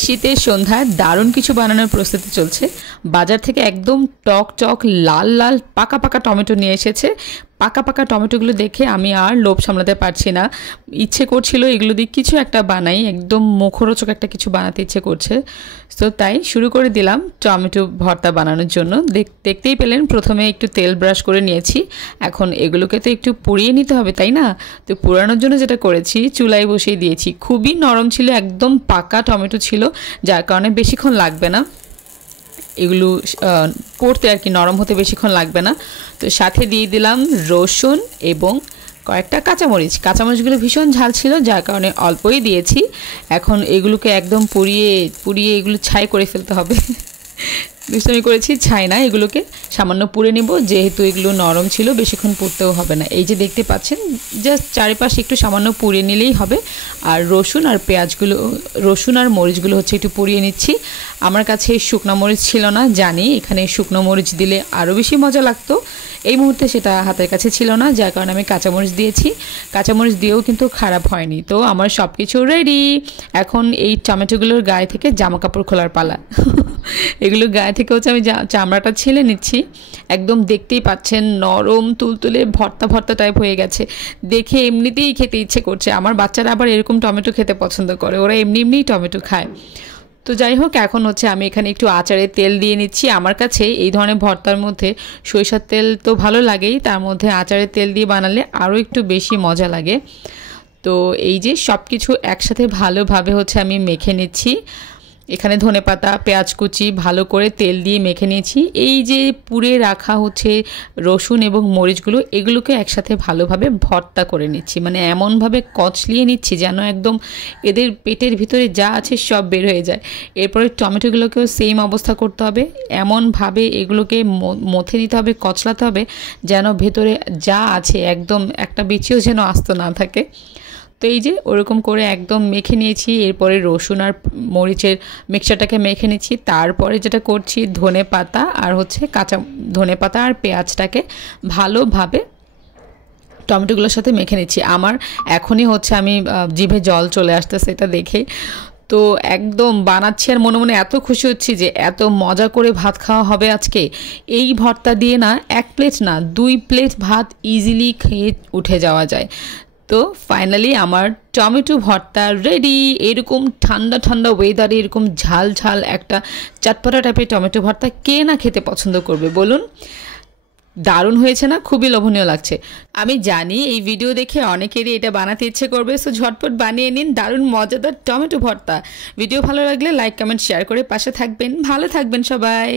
শীতের সন্ধ্যায় দারুণ কিছু বানানোর প্রস্তুতি চলছে। বাজার থেকে একদম টক টক লাল লাল পাকা পাকা টমেটো নিয়ে এসেছে। পাকা পাকা টমেটোগুলো দেখে আমি আর লোভ সামলাতে পারছি না, ইচ্ছে করছিল এগুলো দিয়ে কিছু একটা বানাই, একদম মুখরোচক একটা কিছু বানাতে ইচ্ছে করছে। তো তাই শুরু করে দিলাম টমেটো ভর্তা বানানোর জন্য। দেখতেই পেলেন প্রথমে একটু তেল ব্রাশ করে নিয়েছি। এখন এগুলোকে তো একটু পুড়িয়ে নিতে হবে, তাই না? তো পুরানোর জন্য যেটা করেছি, চুলায় বসিয়ে দিয়েছি। খুবই নরম ছিল, একদম পাকা টমেটো ছিল, যার কারণে বেশিক্ষণ লাগবে না এগুলো করতে, আর কি নরম হতে বেশিক্ষণ লাগবে না। তো সাথে দিয়ে দিলাম রসুন এবং কয়েকটা কাঁচামরিচ। কাঁচামরিচগুলো ভীষণ ঝাল ছিল, যার কারণে অল্পই দিয়েছি। এখন এগুলোকে একদম পুড়িয়ে এগুলো ছাই করে ফেলতে হবে। দুষ্টমি করেছি, ছাই না, এগুলোকে সামান্য পুড়ে নেব, যেহেতু এগুলো নরম ছিল, বেশিক্ষণ পুড়তেও হবে না। এই যে দেখতে পাচ্ছেন, জাস্ট চারিপাশে একটু সামান্য পুড়িয়ে নিলেই হবে। আর রসুন আর মরিচগুলো হচ্ছে একটু পুড়িয়ে নিচ্ছি। আমার কাছে শুকনো মরিচ ছিল না, জানি এখানে শুকনো মরিচ দিলে আরও বেশি মজা লাগতো। এই মুহূর্তে সেটা হাতের কাছে ছিল না, যার কারণে আমি কাঁচামরিচ দিয়েছি। কাঁচামরিচ দিয়েও কিন্তু খারাপ হয়নি। তো আমার সব কিছু রেডি। এখন এই টমেটোগুলোর গায়ে থেকে জামা কাপড় খোলার পালা। এগুলোর গায়ে থেকে হচ্ছে আমি চামড়াটা ছিলে নিচ্ছি। একদম দেখতেই পাচ্ছেন নরম তুলতুলে ভর্তা ভর্তা টাইপ হয়ে গেছে। দেখে এমনিতেই খেতে ইচ্ছে করছে। আমার বাচ্চারা আবার এরকম টমেটো খেতে পছন্দ করে, ওরা এমনিই টমেটো খায়। তো যাই হোক, এখন হচ্ছে আমি এখানে একটু আচারের তেল দিয়ে নিচ্ছি। আমার কাছে এই ধরনের ভর্তার মধ্যে সরিষার তেল তো ভালো লাগেই, তার মধ্যে আচারের তেল দিয়ে বানালে আরও একটু বেশি মজা লাগে। তো এই যে সব কিছু একসাথে ভালোভাবে হচ্ছে আমি মেখে নিচ্ছি। এখানে ধনেপাতা, পেঁয়াজ কুচি ভালো করে তেল দিয়ে মেখে নিয়েছি। এই যে পুড়ে রাখা হচ্ছে রসুন এবং মরিচগুলো, এগুলোকে একসাথে ভালোভাবে ভর্তা করে নিচ্ছি। মানে এমনভাবে কচলিয়ে নিচ্ছি যেন একদম এদের পেটের ভিতরে যা আছে সব বের হয়ে যায়। এরপরে টমেটোগুলোকেও সেম অবস্থা করতে হবে, এমনভাবে এগুলোকে মথে নিতে হবে, কচলাতে হবে যেন ভেতরে যা আছে একদম একটা বিচিও যেন আস্ত না থাকে। তো এই যে ওরকম করে একদম মেখে নিয়েছি। এরপরে রসুন আর মরিচের মিক্সচারটাকে মেখে নিচ্ছি। তারপরে যেটা করছি, ধনেপাতা আর পেঁয়াজটাকে ভালোভাবে টমেটোগুলোর সাথে মেখে নিচ্ছি। আমার এখনই হচ্ছে আমি জিভে জল চলে আসতেছে এটা দেখে। তো একদম বানাচ্ছি আর মনে মনে এত খুশি হচ্ছি যে এত মজা করে ভাত খাওয়া হবে আজকে। এই ভর্তা দিয়ে না 1 প্লেট না 2 প্লেট ভাত ইজিলি খেয়ে উঠে যাওয়া যায়। তো ফাইনালি আমার টমেটো ভর্তা রেডি। এরকম ঠান্ডা ঠান্ডা ওয়েদারে এরকম ঝাল ঝাল একটা চটপটা টাইপের টমেটো ভর্তা কে না খেতে পছন্দ করবে বলুন? দারুণ হয়েছে না? খুবই লোভনীয় লাগছে। আমি জানি এই ভিডিও দেখে অনেকেরই এটা বানাতে ইচ্ছে করবে, সো ঝটপট বানিয়ে নিন দারুণ মজাদার টমেটো ভর্তা। ভিডিও ভালো লাগলে লাইক, কমেন্ট, শেয়ার করে পাশে থাকবেন। ভালো থাকবেন সবাই।